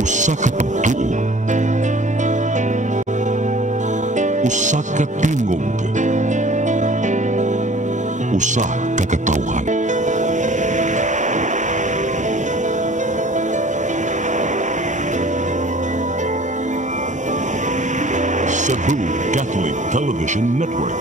Usa ka pagtuo, usa ka tingog, usa ka katawhan. Cebu Catholic Television Network.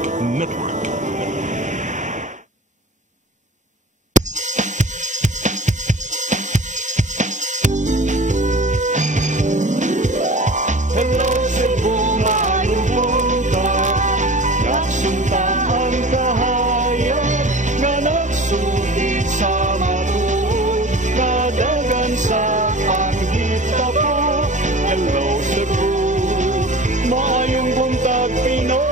Hello Cebu, maayong buntag, nagsuntan ang kahayag nga nagsulit sa matuod, kadagan sa anghit tapo. Hello Cebu, maayong buntag Pinoy.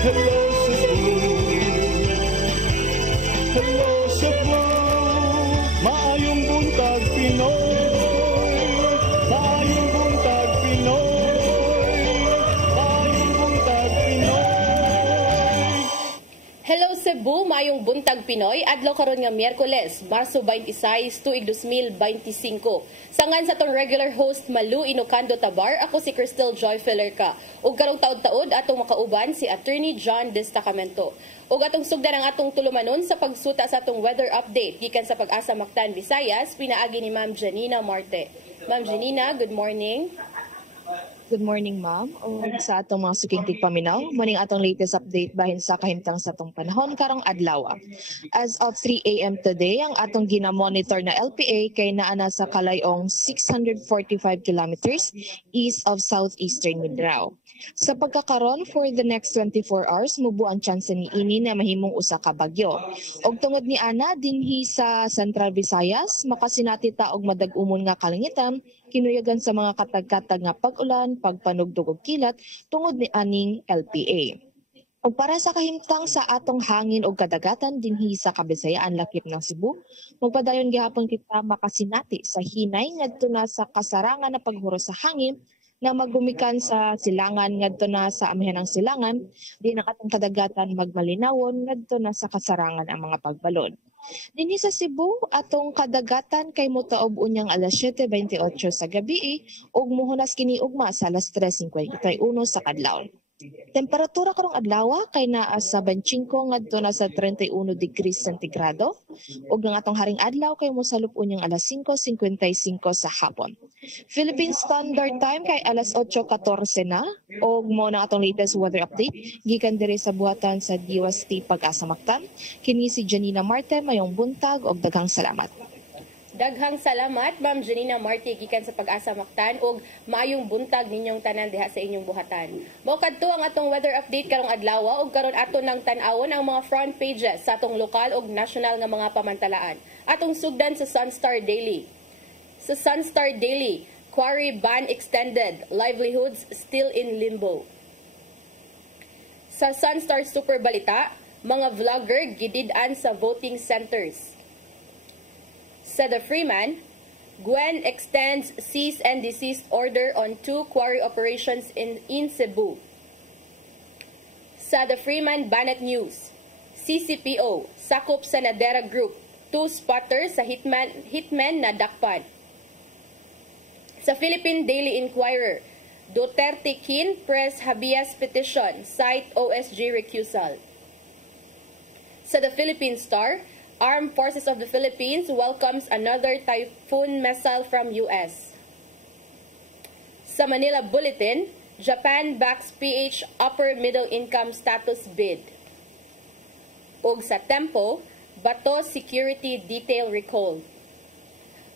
Hello Cebu, hello Cebu, maayong buntag Pinoy, maayong buntag Pinoy, maayong buntag Pinoy. Hello Cebu, maayong buntag Pinoy, adlaw karon nga Miyerkules, Marso 26, tuig 2025. Sangan sa tong regular host Malu Inocando Tabar, ako si Crystal Joy Filerca. Ug karong taod-taod atong makauban si Attorney John Destacamento. Ug atong sugdan ang atong tulumanon sa pagsuta sa atong weather update gikan sa Pag-asa Mactan, Visayas, pinaagi ni Ma'am Janina Marte. Ma'am Janina, good morning. Good morning, ma'am. O sa atong mga suking tigpaminaw, muning atong latest update bahin sa kahimtang sa atong panahon karong adlaw. As of 3 a.m. today, ang atong ginamonitor na LPA kay naana sa kalayong 645 kilometers east of southeastern Mindanao. Sa pagkakaron, for the next 24 hours, mubo ang tsansa ni ini na mahimong usa ka bagyo. Og tungod ni ana dinhi sa Central Visayas, makasinati ta og madag-umon nga kalangitan, kinuyagan sa mga katag-katag nga pag-ulan, pagpanugdog og kilat tungod ni aning LPA. O para sa kahimtang sa atong hangin o kadagatan dinhi sa Kabisayaan lakip ng Cebu, magpadayon gihapon kita makasinati sa hinay ngadto na sa kasarangan na paghuro sa hangin na magumikan sa silangan ngadto na sa amihanang silangan, di na atong kadagatan magmalinawon ngadto na sa kasarangan ang mga pagbalod. Dinhi sa Cebu, atong kadagatan kay motaob unyang alas 7:28 sa gabi ug muhunas kini ugma sa alas 3:51 sa kadlawon. Temperatura karong adlaw kay naa sa 25 ngadto na sa 31 degrees centigrado ug ang atong haring adlaw kay mosalup unyang alas 5:55 sa hapon. Philippine Standard Time kay alas 8:14 na ug mo na atong latest weather update gikan diri sa buhatan sa DOST Pag-asa Mactan. Kini si Janina Marte, mayong buntag ug daghang salamat. Daghang salamat, Ma'am Janina Marte, gikan sa Pag-asa Mactan, ug maayong buntag ninyong tanan diha sa inyong buhatan. Mao kadto ang atong weather update karong adlaw ug karon ato nang tan-awon ang mga front pages sa atong lokal ug national nga mga pamantalaan. Atong sugdan sa Sunstar Daily. Sa Sunstar Daily, quarry ban extended, livelihoods still in limbo. Sa Sunstar Super Balita, mga vlogger gidid-an sa voting centers. Sa The Freeman, Gwen extends cease and desist order on 2 quarry operations in Cebu. Sa The Freeman Banat News, CCPO sakop sa Nadera Group, 2 spotters sa hitman na dakpan. Sa Philippine Daily Inquirer, Duterte Kin press habeas petition, cite OSG recusal. Sa The Philippine Star, Armed Forces of the Philippines welcomes another Typhoon missile from US. Sa Manila Bulletin, Japan backs PH upper middle income status bid. Ug sa Tempo, Bato security detail recall.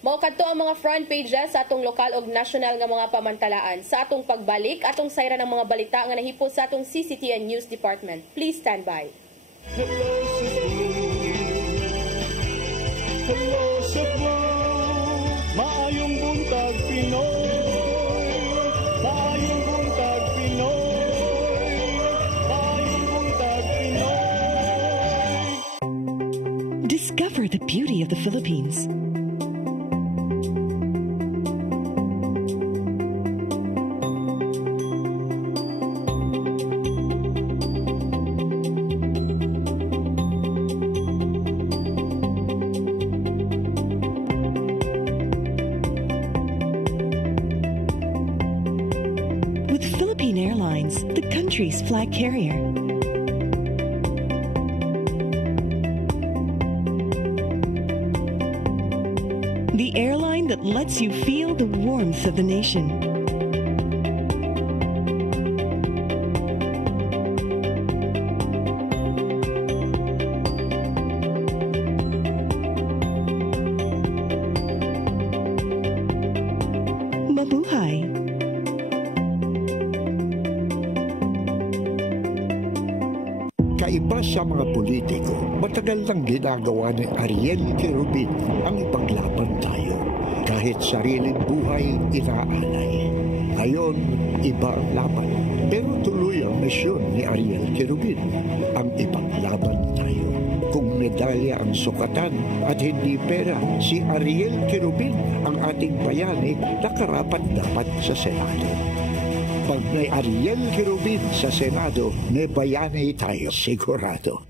Mao kadto ang mga front pages sa atong lokal ug national nga mga pamantalaan. Sa atong pagbalik, atong sayra ng mga balita nga nahipos sa atong CCTN News Department. Please stand by. Hello Cebu, hello Cebu, maayong buntag Pinoy, maayong buntag Pinoy, maayong buntag Pinoy. Discover the beauty of the Philippines. With Philippine Airlines, the country's flag carrier. The airline that lets you feel the warmth of the nation. Mabuhay! Kaiba sa mga politiko, matagal nang ginagawa ni Ariel Querubin ang ipaglaban tayo. Kahit sariling buhay inaalay. Ngayon, iba ang laban. Pero tuloy ang misyon ni Ariel Querubin, ang ipaglaban tayo. Kung medalya ang sukatan at hindi pera, si Ariel Querubin, ang ating bayani, nakarapat-dapat sa Senado. Pag may Ariel Querubin sa Senado, may bayani tayo sigurado.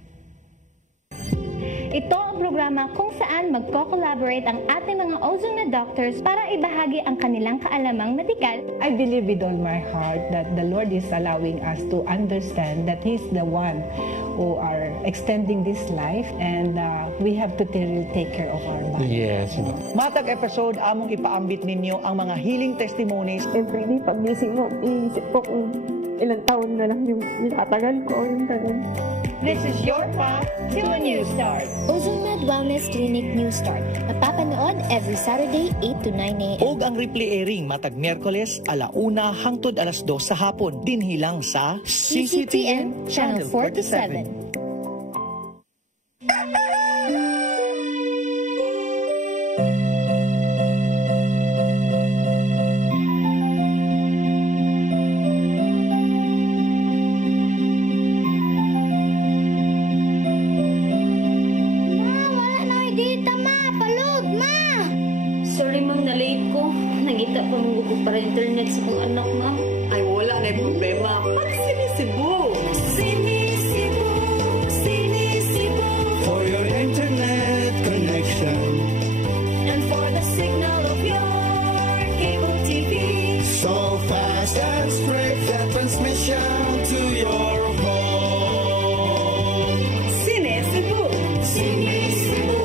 Ito ang programa kung saan magko-collaborate ang ating mga ozone na doctors para ibahagi ang kanilang kaalamang medikal. I believe with all my heart that the Lord is allowing us to understand that He's the one who are extending this life, and we have to really take care of our body. Yes. Matag episode, among ipaambit ninyo ang mga healing testimonies. Every day, pag gising mo, iisip ko kung ilang taon na lang yung itatagal ko. Yung tagal. This is your path to a new start. OzoneMed Wellness Clinic New Start. Napapanood every Saturday, 8 to 9 a.m. Og ang replay airing matag Miyerkules, 1:00 hangtod 2:00 sa hapon. Dinhilang sa CCTN Channel 47. Para internet sa kong anak, ma'am. Ay, wala na yung problema. Sinisibu! Sinisibu! Sinisibu! For your internet connection And for the signal of your cable TV. so fast and straight that transmission to your home. Sinisibu! Sinisibu!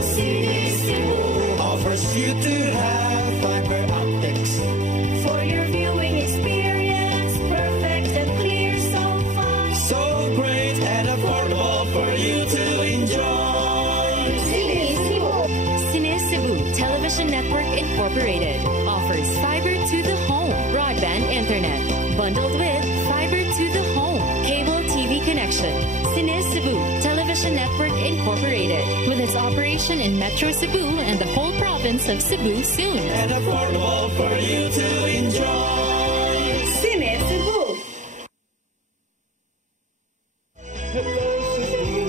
Sinisibu! Offers you to have fiber optics. For your viewing experience, perfect and clear, so fast. So great and affordable for you to enjoy. Sinisibu! Sinisibu Television Network Incorporated offers fiber to the home broadband internet bundled with fiber to the home cable TV connection. Sinisibu Television Network Incorporated with its operation in Metro Cebu and the whole province of Cebu soon. And affordable for you to enjoy. Sinisibu! Hello, Cebu.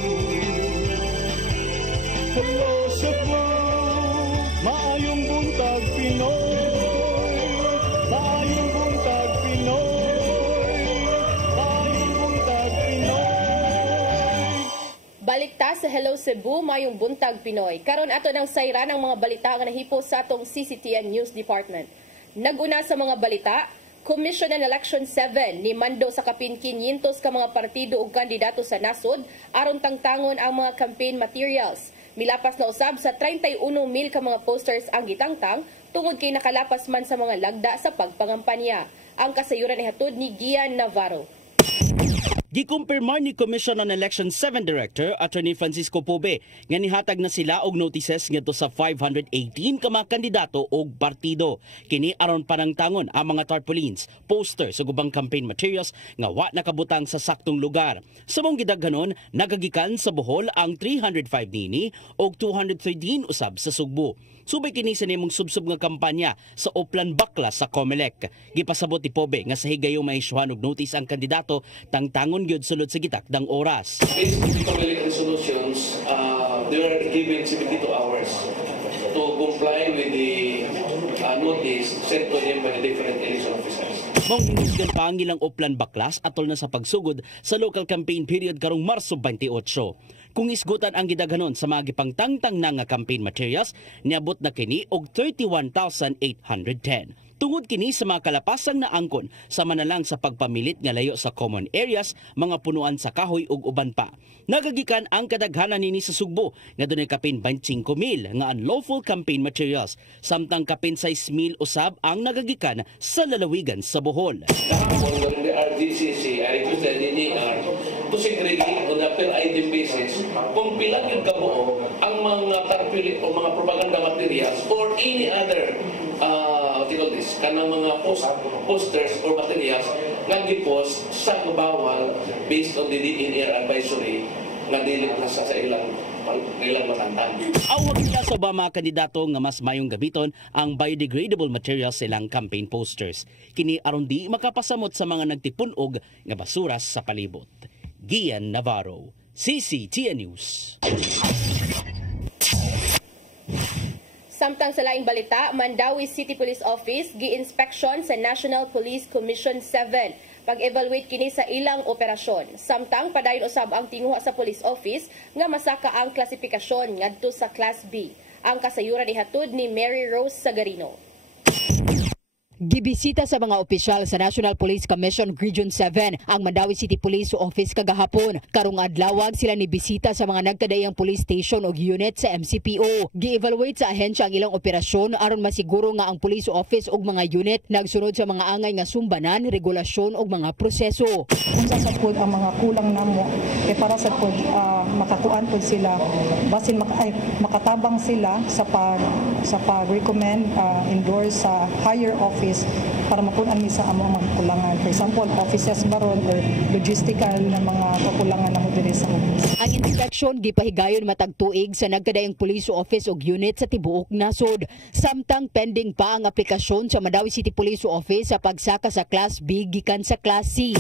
Hello, Cebu. Maayong buntag, Pinoy. Maayong buntag, Pinoy. Maayong buntag, Pinoy. Balikta sa Hello Cebu, mayong buntag Pinoy. Karon ato ng sayra ng mga balita nga nahipo sa atong CCTN News Department. Naguna sa mga balita, Commission on Election 7 ni mando sa kapin 500 ka mga partido ug kandidato sa nasod aron tangtangon ang mga campaign materials. Milapas na usab sa 31,000 ka mga posters ang gitangtang tungod kay nakalapas man sa mga lagda sa pagpangampanya. Ang kasayuran ni hatod ni Gian Navarro. Gikumpirmar ni Commission on Election 7 Director Attorney Francisco Pobe nga nihatag na sila og notices ngadto sa 518 ka mga kandidato og partido. Kini aron panangtangon ang mga tarpaulins, posters ug ubang campaign materials nga wa nakabutang sa saktong lugar. Sa mong gidaghanon, nagagikan sa Bohol ang 305 nini og 213 usab sa Sugbo. Subay kini sa nimong subsub nga kampanya sa Oplan Baklas sa Comelec. Gipasabot ni Pobe nga sa higayon maisyuhan og notice ang kandidato tangtangon gyud sulod sa gitakdang oras. Based on Comelec resolutions, they were given 72 hours to comply with the notice sent to them by the different election officers. Manghimusgan pa ang ilang uplan baklas atol na sa pagsugod sa local campaign period karong Marso 28. Kung isgutan ang gidaghanon sa mga gipangtangtang na nga campaign materials, niabot na kini og 31,810. Tungod kini sa mga kalapasang naangkon sa manalang sa pagpamilit nga layo sa common areas, mga punuan sa kahoy ug uban pa. Nagagikan ang kadaghanan nini sa Sugbo nga dunay kapin 25,000 nga unlawful campaign materials, samtang kapin 6,000 usab ang nagagikan sa lalawigan sa Bohol. Kahapon during the RGCC, I requested the NAR to segregate on a per item basis kung pila yung kabuo ang mga tarpaulin o mga propaganda materials or any other kanang mga posters or materials nga gipost sa bawal based on the DNR advisory nga dili na sa ilang matantang. Awag nila sa mga kandidato nga mas mayong gabiton ang biodegradable materials sa ilang campaign posters. Kini aron di makapasamot sa mga nagtipunog nga basura sa palibot. Gian Navarro, CCTN News. Samtang sa laing balita, Mandawi City Police Office gi-inspection sa National Police Commission 7 pag-evaluate kini sa ilang operasyon. Samtang padayon usab ang tinguha sa Police Office nga masaka ang klasifikasyon ngadto sa Class B. Ang kasayuran ihatod ni Mary Rose Sagarino. Gibisita sa mga opisyal sa National Police Commission Region 7 ang Mandawi City Police Office kagahapon. Karong adlawag sila ni bisita sa mga nagkadayang police station o unit sa MCPO. Gi-evaluate sa ahensya ang ilang operasyon aron masiguro nga ang police office o mga unit nagsunod sa mga angay nga sumbanan, regulasyon o mga proseso. Unsa sa pud ang mga kulang namo kay para sa pud makakuan pud sila basin makatabang sila sa pag-recommend endorse sa higher office para makunan mi sa among mga kulangan. For example, offices baron or logistical na mga kakulangan na mo diri sa office. Ang inspection gipahigayon matag tuig sa nagkadayang police office o unit sa tibuok nasod. Samtang pending pa ang aplikasyon sa Mandawi City Police Office sa pagsaka sa Class B gikan sa Class C.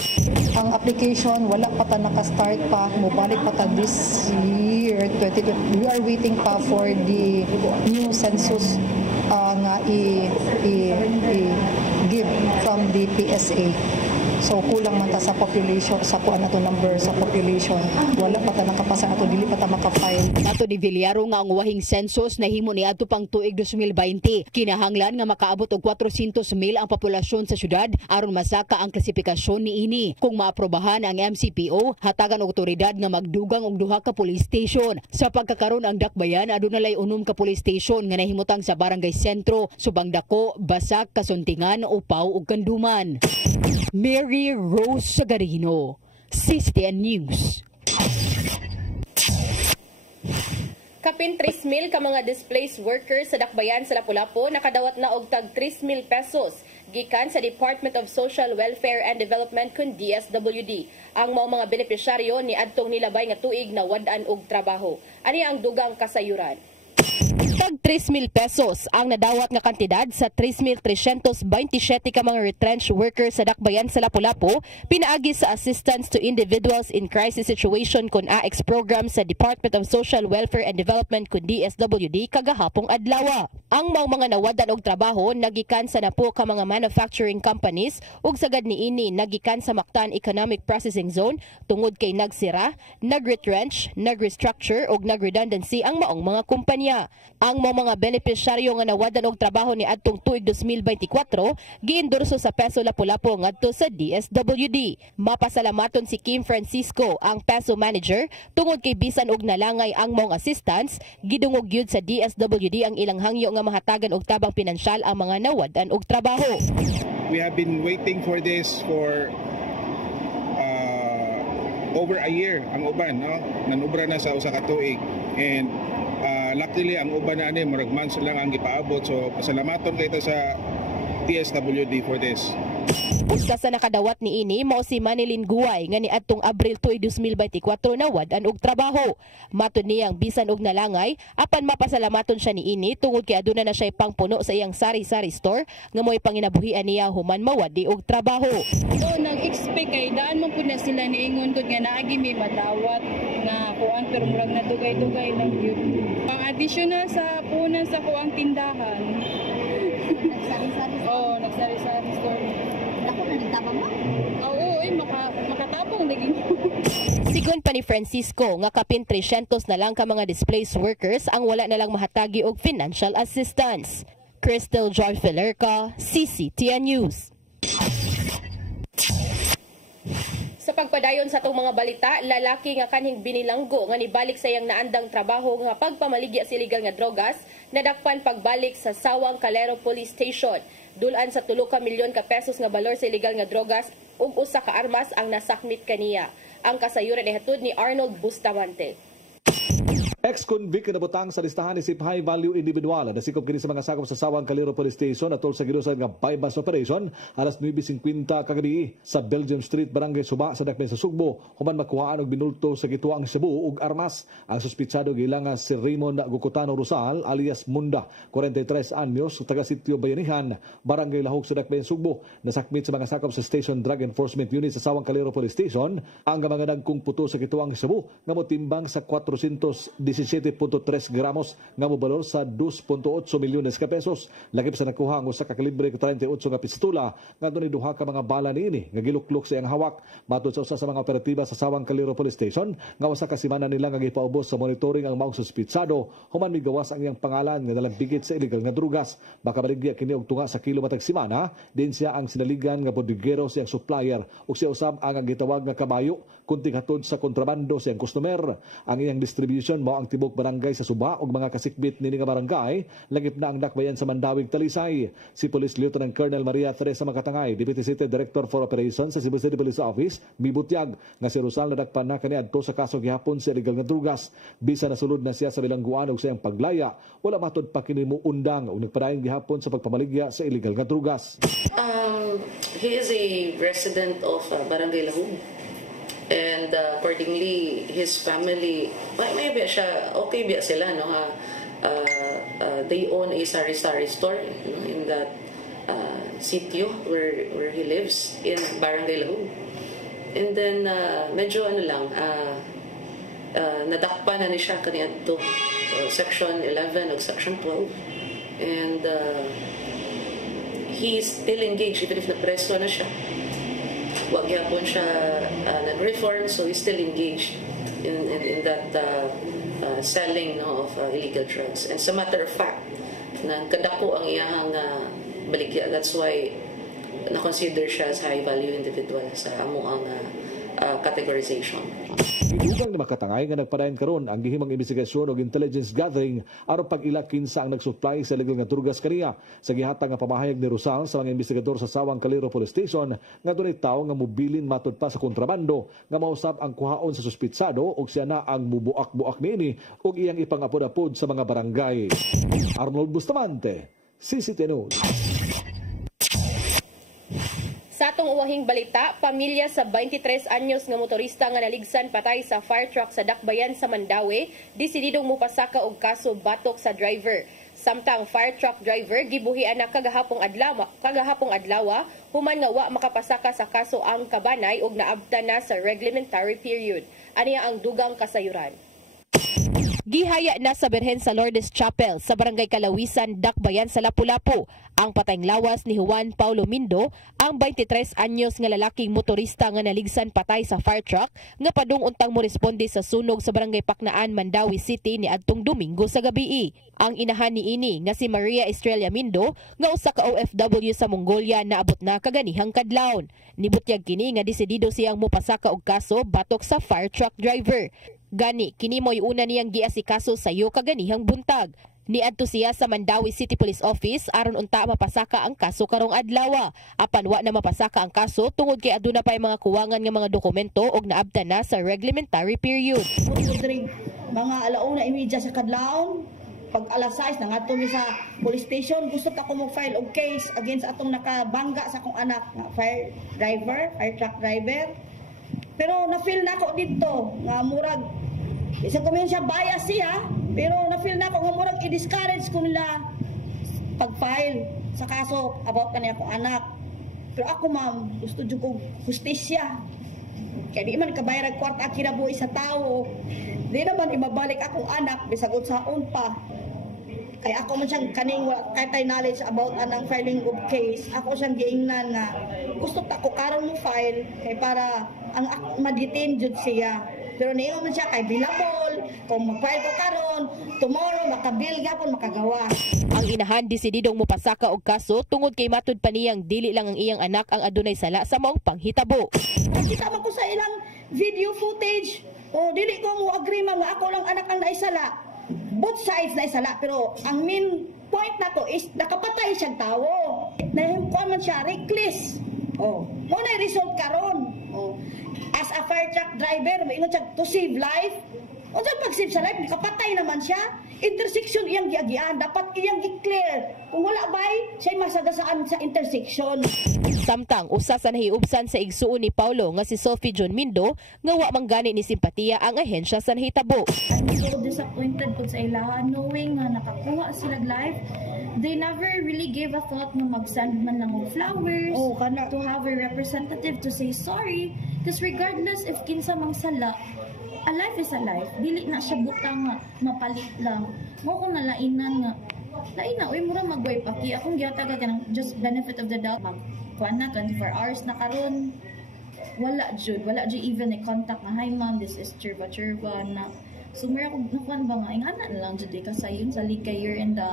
Ang application wala pa ta naka-start pa, mobalik pa ta this year 2020. We are waiting pa for the new census nga give from the PSA. So kulang man ta sa population, sa kuan ato number sa population. Wala pa ta nakapasa ato, dili pa ta maka-file. Ato ni Villaro nga ang wahing census nahimo ni adto pang tuig 2020. Kinahanglan nga makaabot og 400,000 ang populasyon sa syudad aron masaka ang klasifikasyon niini. Kung maaprobahan ang MCPO, hatagan og otoridad nga magdugang og duha ka police station. Sa pagkakaron ang Dakbayan adunay 6 ka police station nga nahimutang sa Barangay Sentro, Subang Dako, Basak, Kasuntingan, Upaw ug Kanduman. Mary Rose Sagarino, CCTN News. Kapin 3,000 ka mga displaced workers sa Dakbayan sa Lapu-Lapu nakadawat na og tag 3,000 pesos gikan sa Department of Social Welfare and Development kun DSWD. Ang mga benepisyaryo ni adtong nilabay nga tuig na wad-an og trabaho. Ani ang dugang kasayuran. Tag 3,000 pesos ang nadawat nga kantidad sa 3,327 ka mga retrenched workers sa Dakbayan sa Lapu-Lapu pinaagi sa Assistance to Individuals in Crisis Situation kun AX program sa Department of Social Welfare and Development kun DSWD kagahapong adlaw. Ang mga nawadan og trabaho nagikan sa napo ka mga manufacturing companies ug sagad niini nagikan sa Mactan Economic Processing Zone tungod kay nagsira, nagretrench, nagrestructure ug nagredundancy ang maong mga kumpanya. Ang mga benepisyaryo nga nawadan og trabaho ni adtong tuig 2024 giendorso sa Peso Lapu-Lapu ngadto sa DSWD. Mapasalamaton si Kim Francisco, ang Peso manager, tungod kay bisan og nalangay ang mga assistance, gidungog gyud sa DSWD ang ilang hangyo nga mahatagan og tabang pinansyal ang mga nawadan og trabaho. We have been waiting for this for over a year ang uban, no? Nanubra na sa usa ka tuig, and luckily ang uban na ani murag months lang ang gipaabot, so pasalamaton kay ta sa DSWD for this. Usa sa nakadawat ni ini mao si Manilin Guay nga niadtong Abril 2024 nawadan og trabaho. Matud niyang bisan og nalangay apan mapasalamaton siya ni ini tungod kay aduna na siya pangpuno sa iyang sari-sari store nga mo'y panginabuhian niya human mawadi og trabaho. So nag-expect kay daan man pud na sila niingon gud nga naagi may madawat nga kuan pero murag na dugay-dugay lang yun. Pang additional sa punan sa kuang tindahan. Nagsari-sari store? Oo, nagsari-sari store. Ako na nagtabang mo? Oo, makatabang naging. Sigon pa ni Francisco nga kapin 300 na lang ka mga displaced workers ang wala na lang mahatagi og financial assistance. Crystal Joy Filerca, CCTN News. Sa pagpadayon sa itong mga balita, lalaki nga kanhing binilanggo nga nibalik sa iyang naandang trabaho nga pagpamaligya sa illegal nga drogas, nadakpan pagbalik sa Sawang Calero Police Station. Dulan sa 3 milyon ka pesos nga balor sa illegal nga drogas ug usa ka armas ang nasakmit kaniya. Ang kasayuran ay hatod ni Arnold Bustamante. Ex-convict na butang sa listahan ni High Value Individual na sikop kini sa mga sakop sa Sawang Calero Police Station atol sa gilusan nga bypass operation alas 9:50 kagabi sa Belgium Street, Barangay Suba sa Dakmen sa Sugbo human makuhaan og binulto sa gituang Cebu ug armas. Ang suspitsado gilang si Raymond Gucutano Rosal alias Munda, 43 anyos, taga Sitio Bayanihan, Barangay Lahog sa Dakmen Sugbo. Nasakmit sa mga sakop sa Station Drug Enforcement Unit sa Sawang Calero Police Station ang mga nagkung puto sa gituang Cebu nga motimbang sa 417.3 gramos nga mobalor sa 2.8 milyones ka pesos. Lagip sa nakuha ang usa ka kalibre 38 nga pistola nga dunay duha ka mga bala niini nga giluklok sa iyang hawak. Matod sa usa sa mga operatiba sa Sawang Calero Police Station nga usa ka semana nila nga gipaubos sa monitoring ang maong suspitsado human migawas ang iyang pangalan nga nalambigit sa illegal nga drugas. Baka baligya kini og tunga sa kilo matag semana din siya ang sinaligan nga bodeguero sa iyang supplier ug siya usab ang gitawag nga kabayo kunting hatod sa kontrabando sa iyang customer. Ang iyang distribution mao ang tibok barangay sa Suba ug mga kasikbit nini nga barangay. Lagip na ang dakbayan sa Mandawig, Talisay. Si Police Lieutenant Colonel Maria Teresa Makatangay, Deputy City Director for Operations sa Cebu City Police Office, mibutyag nga si Rosal nadakpan na kaniadto sa kaso gihapon sa illegal nga drugas. Bisa nasulod na siya sa bilangguan og sa iyang paglaya. Wala matod pa kini muundang ug nagpadayon gihapon sa pagpamaligya sa illegal nga drugas. He is a resident of Barangay Lahog. And accordingly, his family, maybe siya, okay biya sila, no? They own a sari-sari store in that sitio where he lives in Barangay Lahog. And then, medyo nadakpa na ni siya kaniyadto, Section 11 o Section 12. And he's still engaged, even if napreso na siya. Wag yapon siya nag-reform, so he's still engaged in that selling of illegal drugs. And as a matter of fact, kadako ang iyang baligya. That's why na-consider siya as high-value individual sa amuang categorization. Idugang na Makatangay nga nagpadayon karon ang gihimang investigasyon o intelligence gathering aron pag-ilakin sa ang nagsupply sa illegal nga drugas kaniya. Sa gihatag nga pamahayag ni Rosal sa mga investigador sa Sawang Calero Police Station nga dunay tawo nga mobilin matud pa sa kontrabando nga mausab ang kuhaon sa suspitsado ug siya na ang mubuak-buak niini ug iyang ipangapod-apod sa mga barangay. Arnold Bustamante, CCTN News. Sa atong uwahing balita, pamilya sa 23 anyos nga motorista nga naligsan patay sa fire truck sa Dakbayan sa Mandawi, desididong mupasaka og kaso batok sa driver. Samtang fire truck driver gibuhian na kagahapong adlaw human nga wa makapasaka sa kaso ang kabanay ug naabtan na sa reglementary period. Aniya ang dugang kasayuran. Gihaya na sa Birhen sa Lourdes Chapel sa Barangay Kalawisan, Dakbayan sa Lapu-Lapu ang patayng lawas ni Juan Paulo Mindo, ang 23 anyos nga lalaking motorista nga naligsan patay sa fire truck nga padung untang mo responde sa sunog sa Barangay Paknaan, Mandawi City ni adtong Domingo sa gabii. Ang inahan ni ini nga si Maria Estrella Mindo nga usa ka OFW sa Mongolia naabot na kaganihang kadlawon. Nibutyag kini nga desidido siyang mopasaka og kaso batok sa fire truck driver. Gani, kini mo'y una niyang giasikaso sa iyo kaganihang buntag. Niadto siya sa Mandawi City Police Office aron unta mapasaka ang kaso karong adlaw. Apan wa na mapasaka ang kaso tungod kay aduna pay mga kuwangan nga mga dokumento og naabtan na sa reglementary period. Mga 1:30 sa kadlawon, pag alas 6 nangadto mi sa police station, gusto ta ko mo-file og case against atong nakabangga sa akong anak nga fire truck driver. Pero na-feel na ako dito nga murag isang komensya bias siya, pero na-feel na ako nga murag i-discourage ko nila pag-file sa kaso about kaniya akong anak. Pero ako ma'am, gusto dyan ko justisya. Kaya di man kabayarag kwarta ang kinabuhi sa tao. Di naman imabalik akong anak, bisag unsaon pa. Kaya ako man siyang kaning kahit ay knowledge about anang filing of case, ako siyang giingnan nga gusto ta ko karon mo file kay para ang ma-detain jud siya. Pero niingon man siya kay billable, kung mag-file ko karon, tomorrow makabil gapon makagawa. Ang inahan desididong mopasaka og kaso tungod kay matud pa niyang dili lang ang iyang anak ang adunay sala sa maong panghitabo. Kita man ko sa ilang video footage, o dili ko mo agree nga ako lang anak ang naisala. Both sides naisala, pero ang main point na to is nakapatay siyang tao. Nahimpuan man siya, reckless. Oh, mo na result karon. Oh, as a fire truck driver, maingon siya to save life. Unsa pag-save sa life, nakapatay naman siya. Intersection iyang giagian, dapat iyang gi-clear. Kung wala bay, siya masagasaan sa intersection. Samtang usa sa nahiubsan sa igsuon ni Paulo nga si Sophie John Mindo nga wa man gani ni simpatiya ang ahensya sa nahitabo. I'm so disappointed po sa ilahan knowing nga nakakuha sila live. They never really gave a thought na mag-send man lang og flowers to have a representative to say sorry. Because regardless if kinsa mang sala, a life is a life. Dili na siya butang nga mapalit lang. Mo ko nalainan nga lain na, uy, mura magway paki. Akong giyataga ka ng just benefit of the doubt. Magkuhan na, 24 hours na karon. Wala jud even a contact na, hi ma'am, this is churba na. So, meron akong nakuhan ba nga, ingana na lang jud kasi yun sa likay you're in the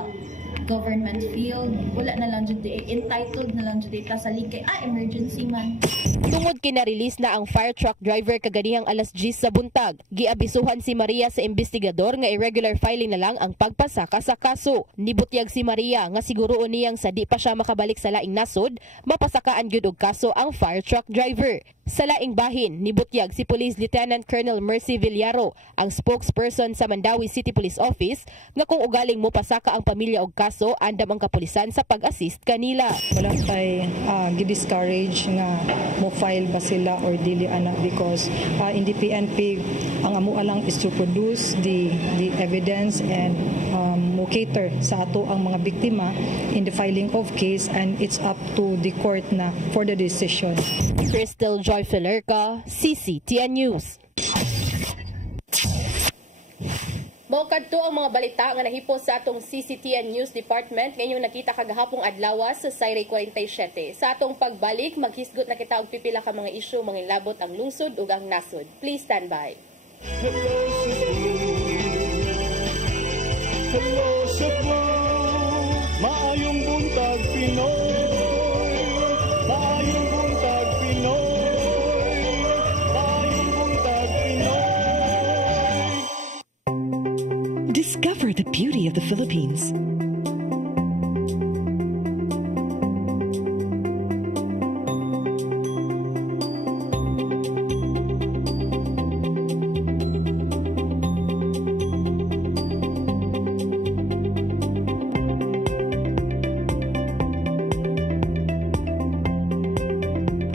government field. Wala na lang jud entitled na lang jud sa likay, emergency man. Tungod kina-release na ang fire truck driver kaganihang alas 10 sa buntag. Giabisuhan si Maria sa investigador nga irregular filing na lang ang pagpasaka sa kaso. Nibutyag si Maria nga siguroon niyang sa di pa siya makabalik sa laing nasod, mapasakaan gyud og kaso ang fire truck driver. Sa laing bahin, nibutyag si Police Lieutenant Colonel Mercy Villaro, ang spokesperson sa Mandawi City Police Office, nga kung ugaling mo pasaka ang pamilya og kaso, andam ang kapulisan sa pag-assist kanila. Wala tay gi-discourage nga mo file ba sila or dili ana because in the PNP ang amo lang is to produce the evidence and mo cater sa ato ang mga biktima in the filing of case, and it's up to the court na for the decision. Crystal Joy Filerca, CCTN News. Maukad to ang mga balita nga nahipos sa atong CCTN News Department ngayong nakita kagahapong adlaw sa Sayre 47. Sa atong pagbalik, maghisgot na kita og pipila ka mga isyu mangilabot ang lungsod ug ang nasod. Please stand by. Hello Cebu, maayong buntag Pinoy, maayong buntag Pinoy. Discover the beauty of the Philippines.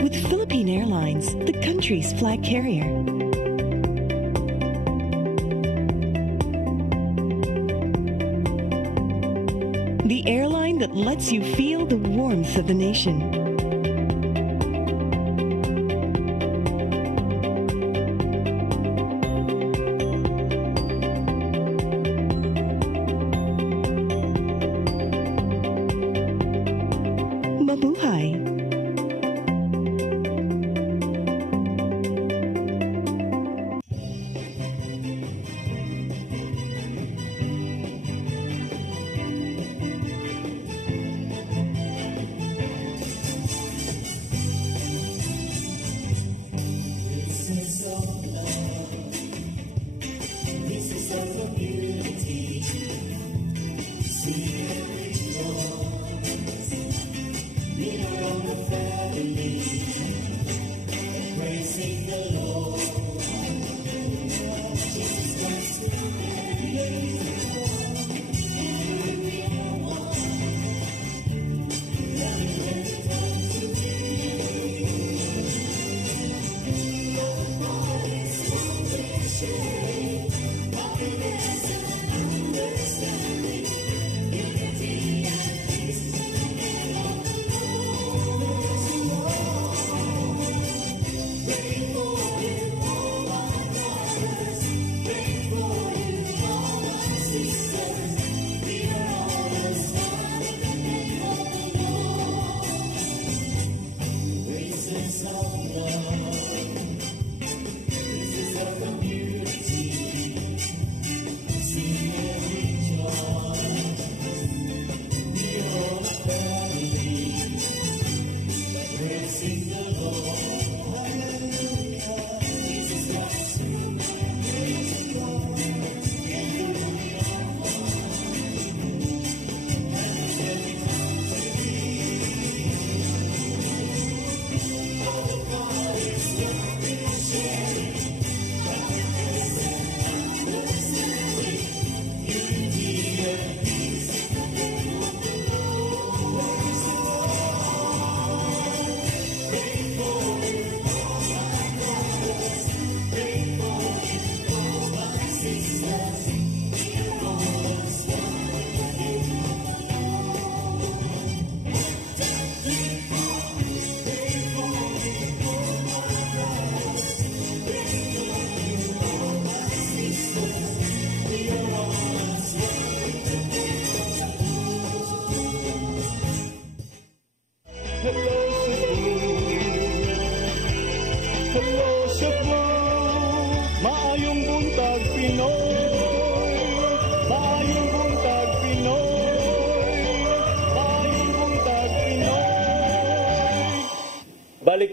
With Philippine Airlines, the country's flag carrier. The airline that lets you feel the warmth of the nation. Mabuhay!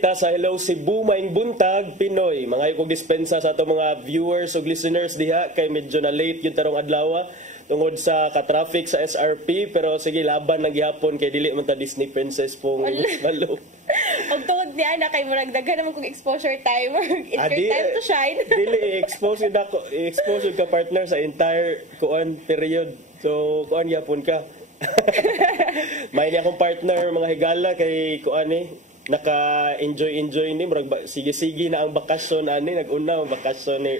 ta sa Hello Cebu Maing Buntag Pinoy. Mga kog dispensa sa ato mga viewers ug listeners diha kay medyo na late gyud tarong adlaw tungod sa ka-traffic sa SRP, pero sige laban lang gihapon kay dili man ta Disney princess pong malo. Ug tungod niya na kay murag daghan naman kog exposure time or it's your time to shine. Dili expose ka partner sa entire kuan period. So kuan gyapon ka. May ni akong partner mga higala kay kuan naka-enjoy ni murag sige na ang bakasyon ani nag-una ang bakasyon ni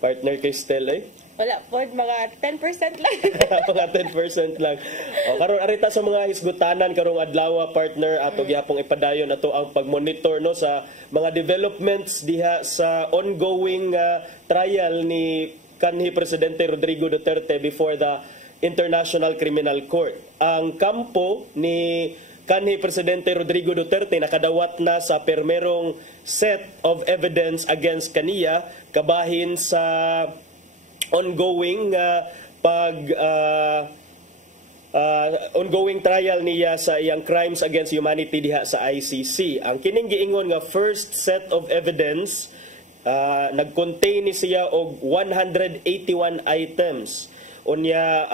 partner Cristel Wala po, mga 10% lang. Mga 10% lang. O, karon arita sa mga hisgutanan karong adlaw partner ato gihapong ipadayon ato ang pagmonitor no sa mga developments diha sa ongoing trial ni kanhi Presidente Rodrigo Duterte before the International Criminal Court. Ang kampo ni kanhi Presidente Rodrigo Duterte nakadawat na sa permerong set of evidence against kaniya kabahin sa ongoing ongoing trial niya sa iyang crimes against humanity diha sa ICC. Ang kining giingon nga first set of evidence nag-contain ni siya og 181 items. Unya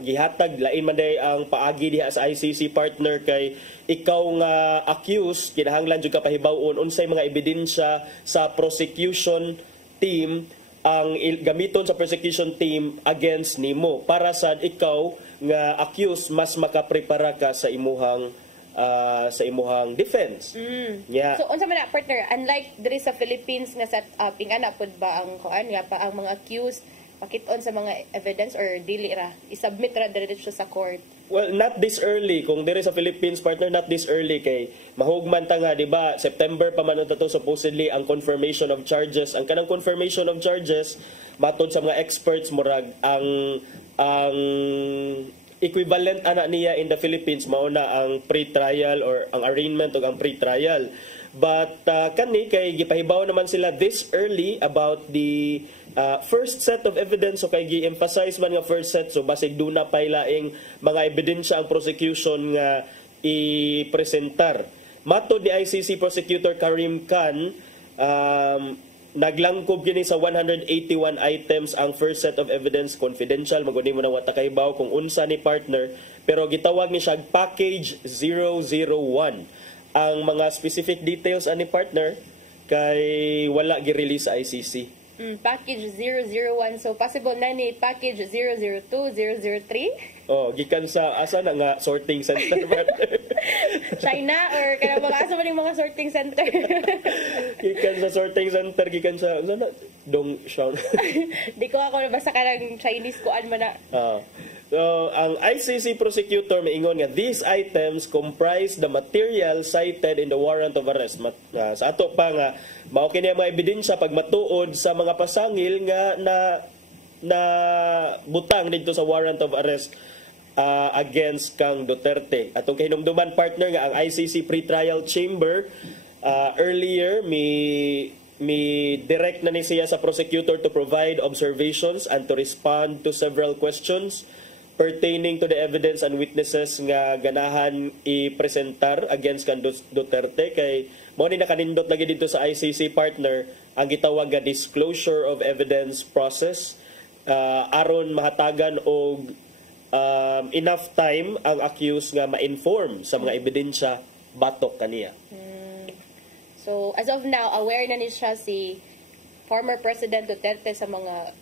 gihatag lain man day ang paagi diha sa ICC partner kay ikaw nga accused kinahanglan jud ka pahibaw-on unsay mga ebidensya sa prosecution team ang gamiton sa prosecution team against nimo para sa ikaw nga accused mas makaprepara ka sa imuhang defense. Yeah. So unsa man na partner, unlike diri sa Philippines nga set up ingana pud ba ang kuan nga pa ang mga accused pakit-on sa mga evidence or dili ra isubmit ra diretso sa court? Well, not this early. Kung diri sa Philippines partner, not this early kay mahugman ta nga, di ba? September pa man to supposedly ang confirmation of charges. Ang kanang confirmation of charges matod sa mga experts murag ang equivalent ana niya in the Philippines mao na ang pre-trial or ang arraignment o ang pre-trial. But kani kay gipahibaw naman sila this early about the first set of evidence, so kay gi-emphasize man nga first set, so basig duna pay laing mga ebidensya ang prosecution nga i-presentar. Matod ni ICC Prosecutor Karim Khan, naglangkob kini sa 181 items ang first set of evidence, confidential maguni mo na wata kahibaw kung unsa ni partner, pero gitawag ni siya package 001. Ang mga specific details ani partner kay wala gi-release sa ICC. Package 001, so possible na ni package 002, 003? Oh, gikan sa asa na nga sorting center partner. China or kaya mga asa man yung mga sorting center? Gikan sa sorting center, gikan sa Dong Xiao. Di ko ako basta kanang Chinese kuan man na. So, ang ICC prosecutor maingon nga these items comprise the material cited in the warrant of arrest. Sa ato pa nga mao kini mga ebidensya pag matuod sa mga pasangil nga na butang dito sa warrant of arrest against kang Duterte. Atong kahinumduman partner nga ang ICC pre-trial chamber earlier mi direct na ni siya sa prosecutor to provide observations and to respond to several questions pertaining to the evidence and witnesses nga ganahan i-presentar against kan Duterte. Kay mo ni nakanindot lagi dito sa ICC partner ang gitawag nga disclosure of evidence process aron mahatagan og enough time ang accused nga ma-inform sa mga ebidensya batok kaniya. So as of now aware na ni siya si former President Duterte sa mga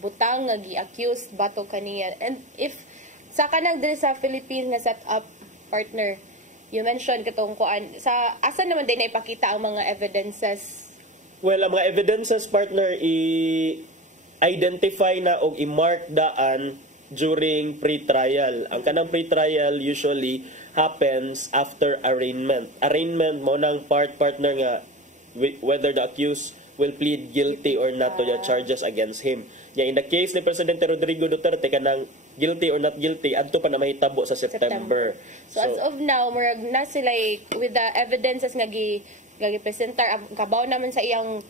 butang nga gi-accused bato kaniya. And if sa kanang diri sa Philippines nga set up partner, you mentioned katong kuan sa asa naman din na ipakita ang mga evidences? Well, ang mga evidences partner i-identify na og i-mark daan during pre-trial. Ang kanang pre-trial usually happens after arraignment. Arraignment mo nang partner nga whether the accused will plead guilty or not to the charges against him. Yeah, in the case ni Presidente Rodrigo Duterte kanang guilty or not guilty adto pa na mahitabo sa September. So as of now murag na sila with the evidences nga gagipresentar ang kabaw naman sa iyang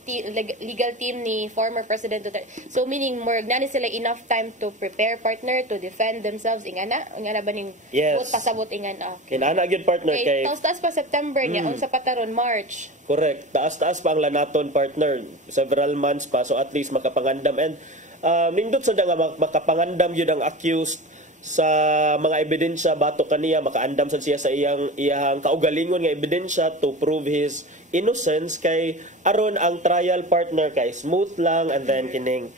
legal team ni former President Duterte. So meaning more nani sila enough time to prepare, partner, to defend themselves ingana ba ning Yes. pasabot ingana. Kinana gyud partner kay taas pa September niya unsa pa taron March. Correct. Taas pa ang lanaton partner. Several months pa so at least makapangandam and nindot sa nga makapangandam yun ang accused sa mga ebidensya bato kaniya makaandam sad siya sa iyang kaugalingon nga ebidensya to prove his innocence kay aron ang trial partner kay smooth lang and then kining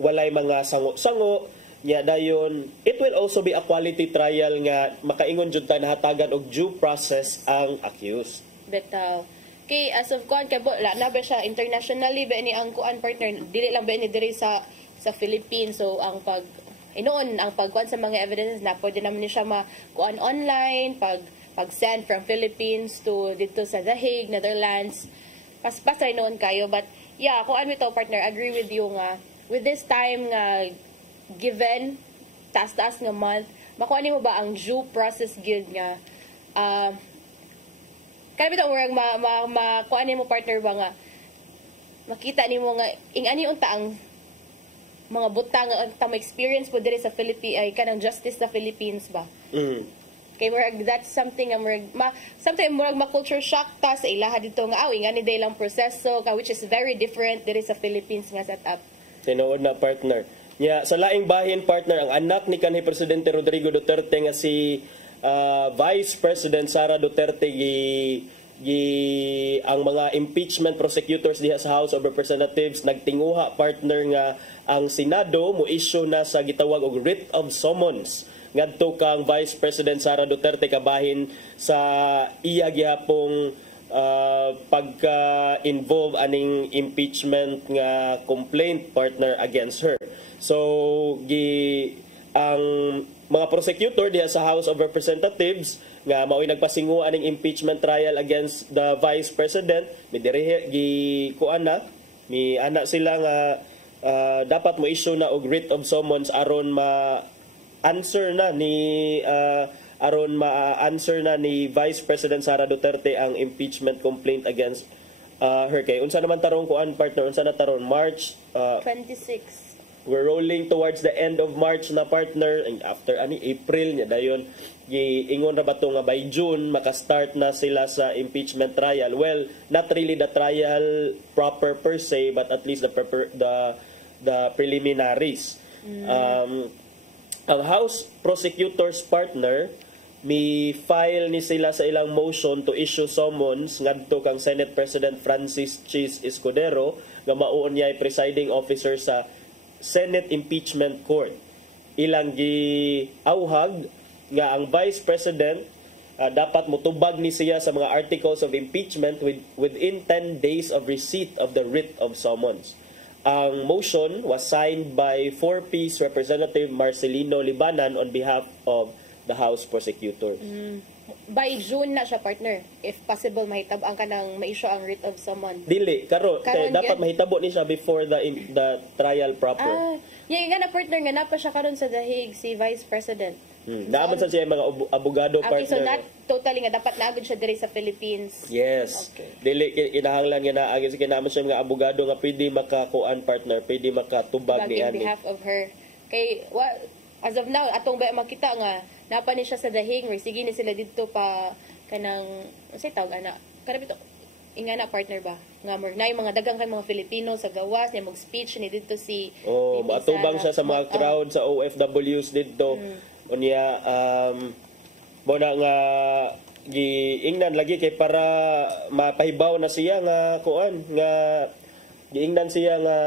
walay mga sango-sango nya dayon it will also be a quality trial nga makaingon jud ta nahatagan og due process ang accused. Betaw. Kay as of kuan kay wala na ba siya internationally ba ni ang kuan partner dili lang ba ni diri sa Philippines so ang pagkuan sa mga evidences na pwede naman ni siya makuan online pag-send from Philippines to dito sa The Hague, Netherlands. Pasay noon kayo but yeah kuan mi to partner agree with you nga with this time nga given taas nga month makuha mo ba ang due process gyud nga kaya bitaw murag makuha mo partner ba nga makita nimo nga ingani unta ang mga butang tama experience po diri sa Philippines ay kanang justice sa Philippines ba. Kay murag that's something sometimes murag ma-culture shock ta sa ilaha dito nga ingani day lang proseso which is very different diri sa Philippines nga setup. Tinuod na partner. Nya sa laing bahin partner ang anak ni kanhi Presidente Rodrigo Duterte nga si Vice President Sara Duterte ang mga impeachment prosecutors diha sa House of Representatives nagtinguha partner nga ang Senado mo issue na sa gitawag og writ of summons ngadto kang Vice President Sara Duterte kabahin sa iya gihapong pagka-involve aning impeachment nga complaint partner against her. So ang mga prosecutor diha sa House of Representatives nga mao'y nagpasinguan aning impeachment trial against the Vice President mi ana sila nga dapat mo issue na og writ of summons aron ma-answer na ni Vice President Sara Duterte ang impeachment complaint against her kay unsa naman tarong kuan partner unsa na taron March 26. We're rolling towards the end of March na partner and after April nya dayon giingon ra bato nga by June maka-start na sila sa impeachment trial. Well, not really the trial proper per se but at least the preliminaries. Ang House prosecutors partner mi file ni sila sa ilang motion to issue summons ngadto kang Senate President Francis Chis Escudero nga mao niya presiding officer sa Senate Impeachment Court. Ilang giauhag nga ang Vice President dapat motubag ni siya sa mga articles of impeachment within 10 days of receipt of the writ of summons. Ang motion was signed by 4Ps Representative Marcelino Libanan on behalf of the House prosecutors. By June na siya partner if possible mahitab-ang kanang ma-issue ang writ of summons. Dili karon dapat mahitabo ni siya before the trial proper. Nga na partner nga napa siya karon sa The Hague si Vice President. Daaman sa siya mga abogado partner. Okay, so not totally nga dapat naagod siya diri sa Philippines. Yes. Okay. Dili kinahanglan nga naagid sa kinaman siya mga abogado nga pwede makakuan partner, pwede makatubag ni ani. On behalf of her. Kay as of now atong ba makita nga napa ni siya sa The Hague, sige ni sila dito pa kanang say tawag ana. Kada bito ingana partner ba nga more na yung mga dagang kay mga Filipino sa gawas ni mag speech ni dito si matubang siya sa mga crowd sa OFWs dito. Unya mo na nga giingnan lagi kay para mapahibaw na siya nga kuan nga giingnan siya nga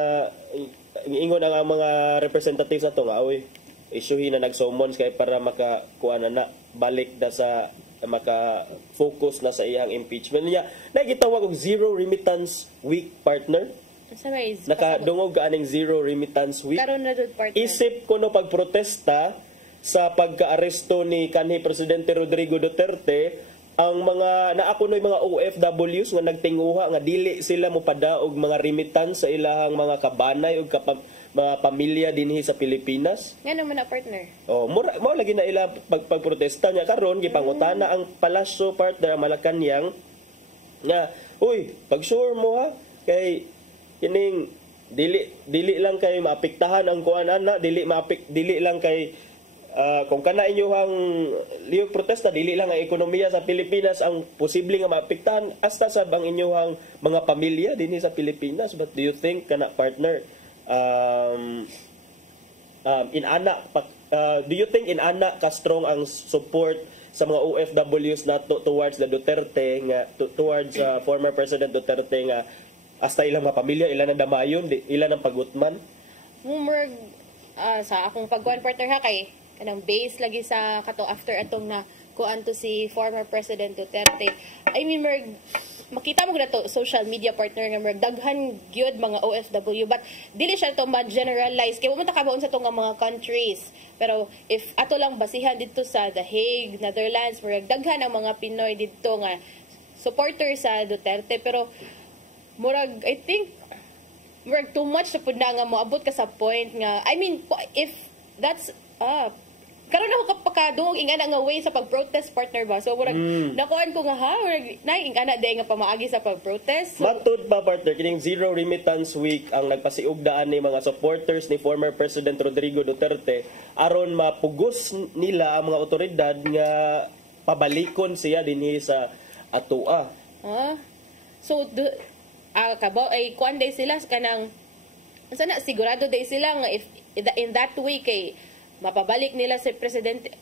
ingon ang mga representatives ato nga oy issuehin na nag-summons kay para makakuan na balik na sa maka-focus na sa iyang impeachment niya. Nagitawag og zero remittance week partner. Nakadungog ka aning zero remittance week. Karon na dud partner. Isip ko no pagprotesta sa pagkaaresto ni kanhi Presidente Rodrigo Duterte ang mga naakunoy mga OFWs nga nagtinguha nga dili sila mopadaog mga remittance sa ilahang mga kabanay ug mga pamilya dinhi sa Pilipinas. Ngano man na partner? Mao lagi na ila pagprotesta niya karon gipangutana ang palasyo partner Malacañang nga uy pag sure mo ha kay kining dili lang kay maapektahan ang kuan ana, dili lang kay kung kana inyong liyog protesta, dili lang ang ekonomiya sa Pilipinas ang posible nga maapektahan, hasta sa ang inyong mga pamilya dinhi sa Pilipinas. But do you think kana partner do you think inana ka strong ang support sa mga OFWs na towards the Duterte nga towards former President Duterte nga hasta ilang mga pamilya ilan ang damayon, ilan ang pagutman? Murag sa akong pagkuan partner ha kay kanang base lagi sa kato after atong na kuan to si former President Duterte. I mean murag makita mo to social media partner nga murag daghan gyud mga OFW but dili siya to ma-generalize kay mo ta kabaon sa tong mga countries. Pero if ato lang basihan dito sa The Hague, Netherlands, murag daghan ang mga Pinoy dito nga supporter sa Duterte pero murag I think murag too much sa pud na nga moabot ka sa point nga I mean if that's karon ako kapakadungog ingana nga way sa pag-protest partner ba so murag nakuan ko nga murag ingana day nga pamaagi sa pag-protest so, matud pa partner kining Zero Remittance Week ang nagpasiugdaan ni mga supporters ni former President Rodrigo Duterte aron mapugos nila ang mga otoridad nga pabalikon siya dinhi sa atoa. So kabaw ay kuan day sila kanang sana sigurado day sila nga if in that way kay mapabalik nila si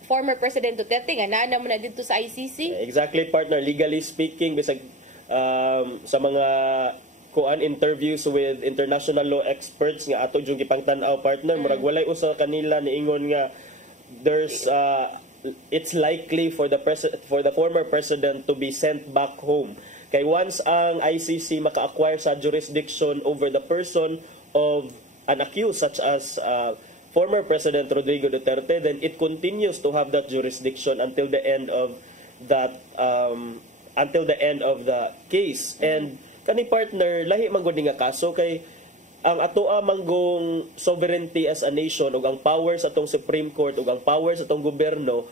former President Duterte nga naa mo na dito sa ICC. Exactly partner, legally speaking bisag sa mga kuan interviews with international law experts nga ato jung gipangtan-aw partner murag walay usa kanila niingon nga there's it's likely for the former president to be sent back home. Kay once ang ICC maka-acquire sa jurisdiction over the person of an accused such as former President Rodrigo Duterte, then it continues to have that jurisdiction until the end of that case. And kani partner lahi man gud nga kaso kay ang atoa manggong sovereignty as a nation ug ang powers atong Supreme Court ug ang powers atong gobyerno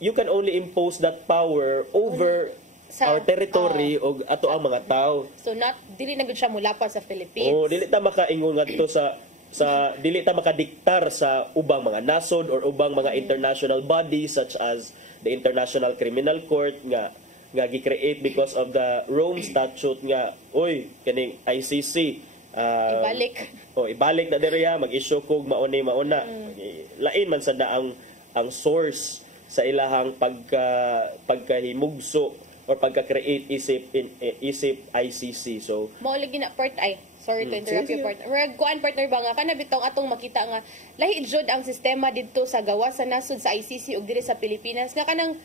you can only impose that power over our territory ug ato ang mga tao. So dili na gud siya mulapas sa Philippines. Dili ta makaingon ngadto sa dili ta makadiktar sa ubang mga nasod or ubang mga international bodies such as the International Criminal Court nga gi-create because of the Rome Statute nga kaning ICC ibalik na diriya mag-issue kog mauna lain man sad ang source sa ilahang pagkahimugso or pagka-create isip ICC. So mao lagi na part sorry to interrupt you partner. Kuan partner ba nga kana bitong atong makita nga lahi jud ang sistema didto sa gawas sa nasod sa ICC ug diri sa Pilipinas nga kanang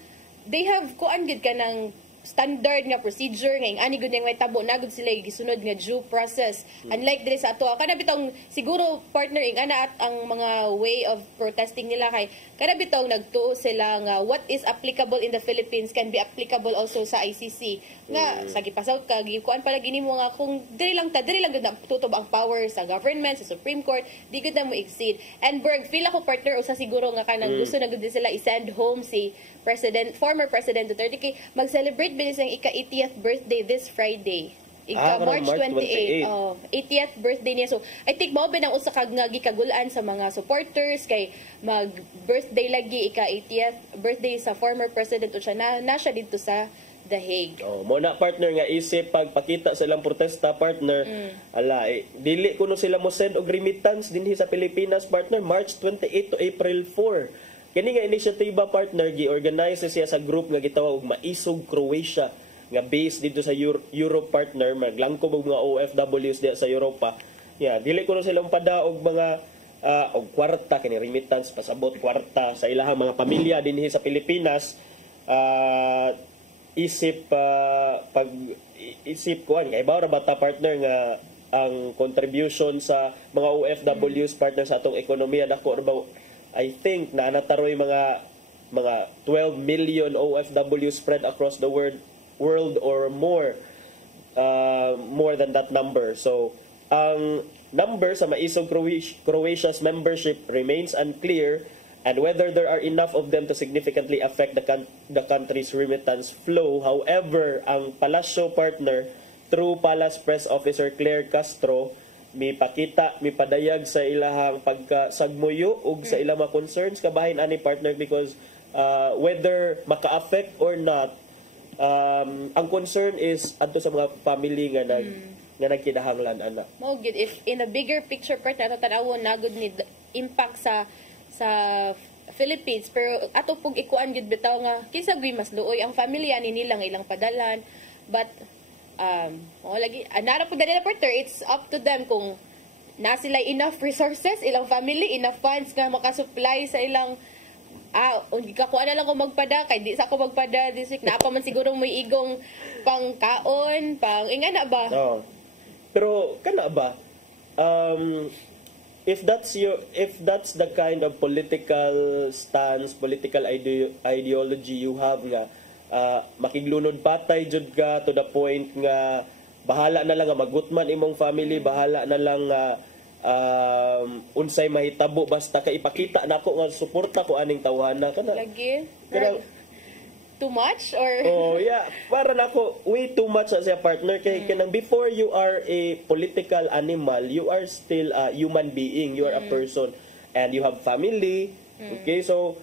they have kuan gid kanang standard nga procedure nga ani gud may tabo na gud sila gisunod nga due process unlike diri sa ato kana bitong siguro partner ana at ang mga way of protesting nila kay kana bitong nagtuo sila nga what is applicable in the Philippines can be applicable also sa ICC nga sa gipasaw ka kuan pala gini mo nga kung diri lang gud na tutob ang power sa government sa Supreme Court di gud na mo exceed and feel ako partner usa siguro nga kanang gusto na gud sila i-send home si former President Duterte kay mag-celebrate binis ang ika-80th birthday this Friday. March 28. 80th birthday niya. So, I think mao binang usa kag nga gikagulan sa mga supporters kay mag-birthday lagi ika-80th birthday sa former president siya na siya dito sa The Hague. Mo na partner nga isip pagpakita sa ilang protesta partner. Dili kuno sila mo send og remittance dinhi sa Pilipinas partner March 28 to April 4. Kini nga inisyatiba partner gi-organize siya sa group nga gitawag og Maisog Croatia nga based dito sa Europe partner maglangkob og mga OFWs diya sa Europa. Dili kuno sila padaog mga og kwarta kini remittance pasabot kwarta sa ilahang mga pamilya dinhi sa Pilipinas isip kuan kay bawra bata partner nga ang contribution sa mga OFWs partner sa atong ekonomiya dako ba I think na nataroy mga 12 million OFW spread across the world or more than that number. So ang number sa Maisog Croatia's membership remains unclear and whether there are enough of them to significantly affect the country's remittance flow. However, ang Palasyo partner, through Palace Press Officer Claire Castro, mipadayag sa ilahang pagkasagmuyo ug sa ilang mga concerns kabahin ani partner, because whether maka-affect or not, ang concern is adto sa mga family nga nagkinahanglan ana. Mo gid, if in a bigger picture part nato tanawon na good need impact sa Philippines, pero ato pug ikuan gid bitaw nga kinsa gwi mas luoy ang family ani nila nga ilang padalan, but lagi anara pud nila partner, it's up to them kung na sila enough resources, ilang family enough funds nga makasupply sa ilang kakuha na lang ko magpada, kay di sa ako magpada this week, naapa man siguro may igong pang kaon, pang ingana ba? Pero kana ba? If that's the kind of political stance, political ideology you have nga, makiglunod patay jud ka to the point nga bahala na lang nga magutman imong family, bahala na lang nga unsay mahitabo, basta ka ipakita nako nga suporta ko aning tawhana kana. Lagi. Too much or para nako way too much sa partner kay kanang before you are a political animal, you are still a human being, you are a person and you have family. Okay, so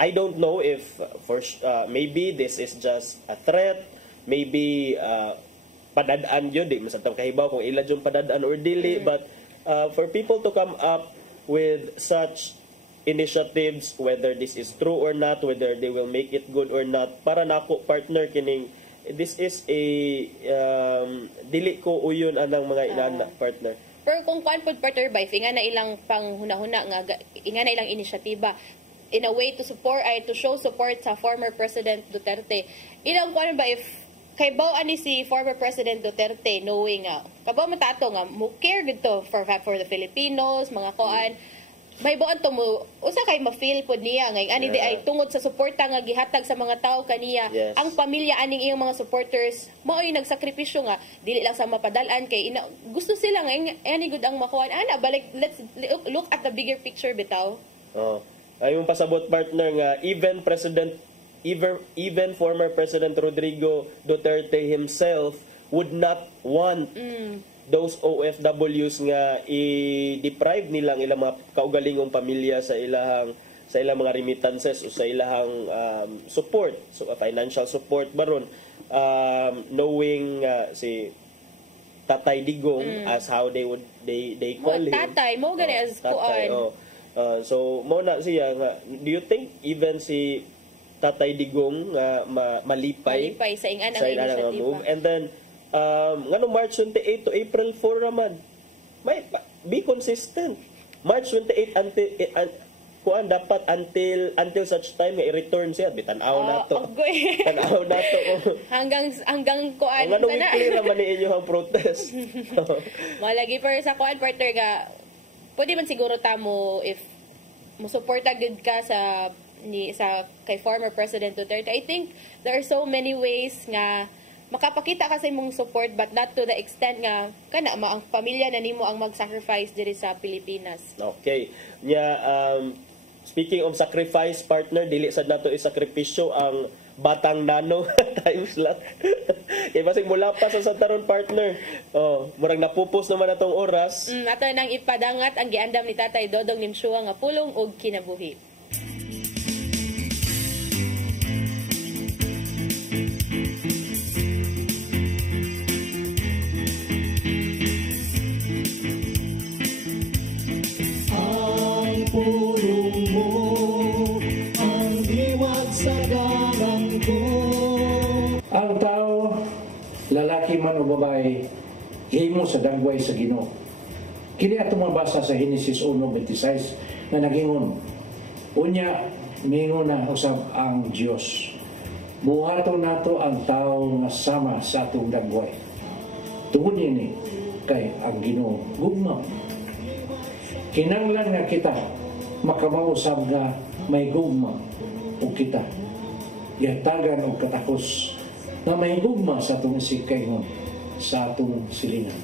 I don't know if maybe this is just a threat, maybe padadaan yun, di masabtang kahibaw kung ila yung padadaan or dili, but for people to come up with such initiatives, whether this is true or not, whether they will make it good or not, para nako partner kining this is a dili ko uyon anang mga inana partner. Pero kung kuan pod partner ba, inga na ilang panghuna-huna nga inga na ilang inisyatiba in a way to support to show support sa former President Duterte. Ilang kuan ba if kay baw ani si former President Duterte knowing kabaw matato nga mo care gito for the Filipinos, mga kuan may buon to mo usa kay ma-feel pod niya nga ani di ay tungod sa suporta nga gihatag sa mga tao kaniya. Ang pamilya aning iyang mga supporters mao'y nagsakripisyo nga dili lang sa mapadalan kay gusto sila nga ani gud ang makuan ana balik. Let's look at the bigger picture bitaw. Ay mong pasabot partner nga even former President Rodrigo Duterte himself would not want those OFWs nga i-deprive nilang ilang mga kaugalingong pamilya sa ilang mga remittances o sa ilang support, so financial support baron, knowing si Tatay Digong as how they call him. Tatay mo gani as kuan. So mo na siya nga, do you think even si Tatay Digong malipay sa inganang move, and then ngano March 28 to April 4 raman may be consistent. March 28 kuan dapat until such time nga i-return siya bitanaw nato. Tanaw nato hanggang kuan ngano weekly raman ni inyo ang protest. Malagi per sa kuan partner ga pwede man siguro tamo if mo suporta gud ka sa kay former President Duterte. I think there are so many ways nga makapakita ka sa imong support, but not to the extent nga kana ang pamilya na nimo ang mag-sacrifice diri sa Pilipinas. Okay. Speaking of sacrifice partner, dili sad nato isakripisyo ang batang nano times lang. Kaya basig mula pa sa santaron partner. Murag napupos naman atong oras. Ato nang ipadangat ang giandam ni Tatay Dodong Nimsua nga pulong og kinabuhi. Pulong mo ang liwag sa dalan ko. Ang tao, lalaki man o babae, himo sa dagway sa Ginoo. Kini ato mabasa sa Genesis 1:26 na nagingon, unya mingon na usab ang Dios. Buhaton nato ang tao nga sama sa atong dagway. Tungod ini kay ang Ginoo gugma. Kinanglan nga kita makamausab nga may gugma o kita yatagan o katakos na may gugma sa atong isikayhon sa atong silingan.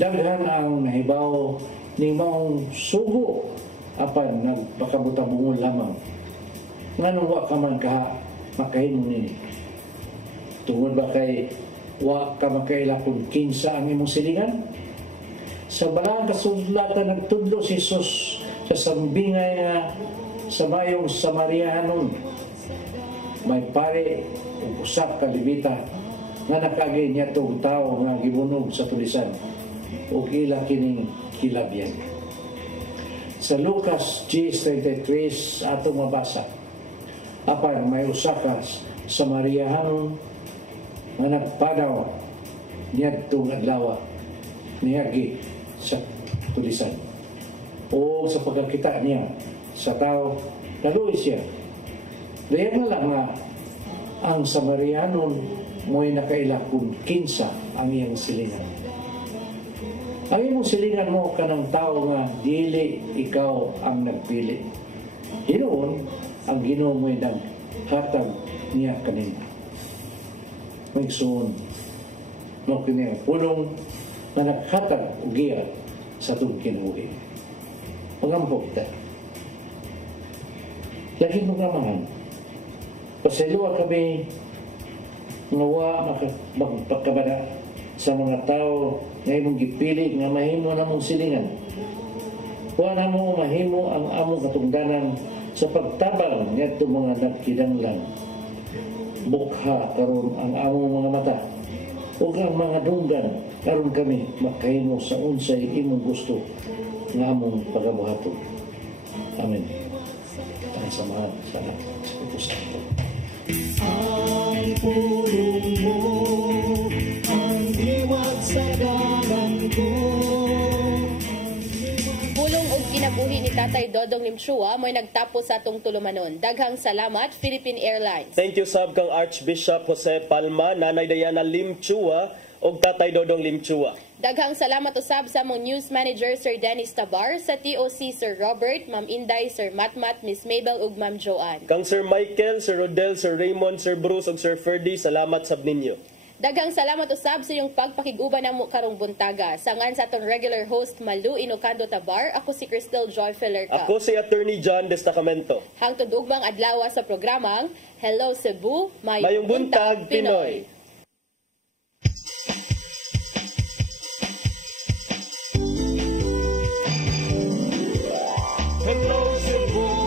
Daghan ang nahibaw ni maong sugo apan nagpakabutang lamang. Nganong wa ka man ka makahimong nini? Tungod ba kay wa ka makaila kung kinsa ang imong silingan? Sa balang kasulatan nagtudlo si Jesus sa sambingay nga sa mayong Samariahanon. May pare o usap ka Levita nga nakagay niya itong tao nga gibunog sa tulisan o ila kining kilabyan. Sa Lucas 10:33 atong mabasa, apan may usakas sa Samariahanon nga nagpadaw niya itong adlaw niyagi sa tulisan. O sa pagkakita niya sa tao, naluoy siya. Dayan na lang nga ang Samarianon mo'y nakaila kung kinsa ang iyang silingan. Ang iyong silingan mo kanang tao nga dili ikaw ang nagpili. Hinoon ang Ginoo mo'y naghatag niya kanina. Magsuon mo kini pulong na naghatag og giya sa itong kinabuhi. Pangampok ta. Lagi mo gamahan. Pasaluwa kami ngawa magpagkabada sa mga tao nga imong gipili nga mahimo na mong silingan. Huwag na mo mahimo ang among katungdanan sa pagtabang ngadto mga nagkidanglan. Bukha karon ang among mga mata ug ang mga dunggan karon kami makahimo sa unsay imong gusto nga among pagabuhaton. Amen. Ang samahan sa Espiritu Santo. Ang pulong mo ang diwat sa dalan ko. Pulong og kinabuhi ni Tatay Dodong Limchua mo'y nagtapos sa atong tulumanon. Daghang salamat, Philippine Airlines. Thank you sab kang Archbishop Jose Palma, Nanay Diana Limchua og Tatay Dodong Limchua. Daghang salamat usab sa among News Manager Sir Dennis Tabar, sa TOC Sir Robert, Ma'am Inday, Sir Matmat, Miss Mabel ug Ma'am Joanne. Kang Sir Michael, Sir Rodel, Sir Raymond, Sir Bruce ug Sir Ferdy, salamat sab ninyo. Daghang salamat usab sa iyong pagpakiguban namo karong buntaga. Sangan sa atong regular host Malu Inocando Tabar, ako si Cristel Joy Felerca. Ako si Attorney John Destacamento. Hangtod ugmang adlaw sa programang Hello Cebu, Mayong Buntag, Pinoy. Hello Cebu.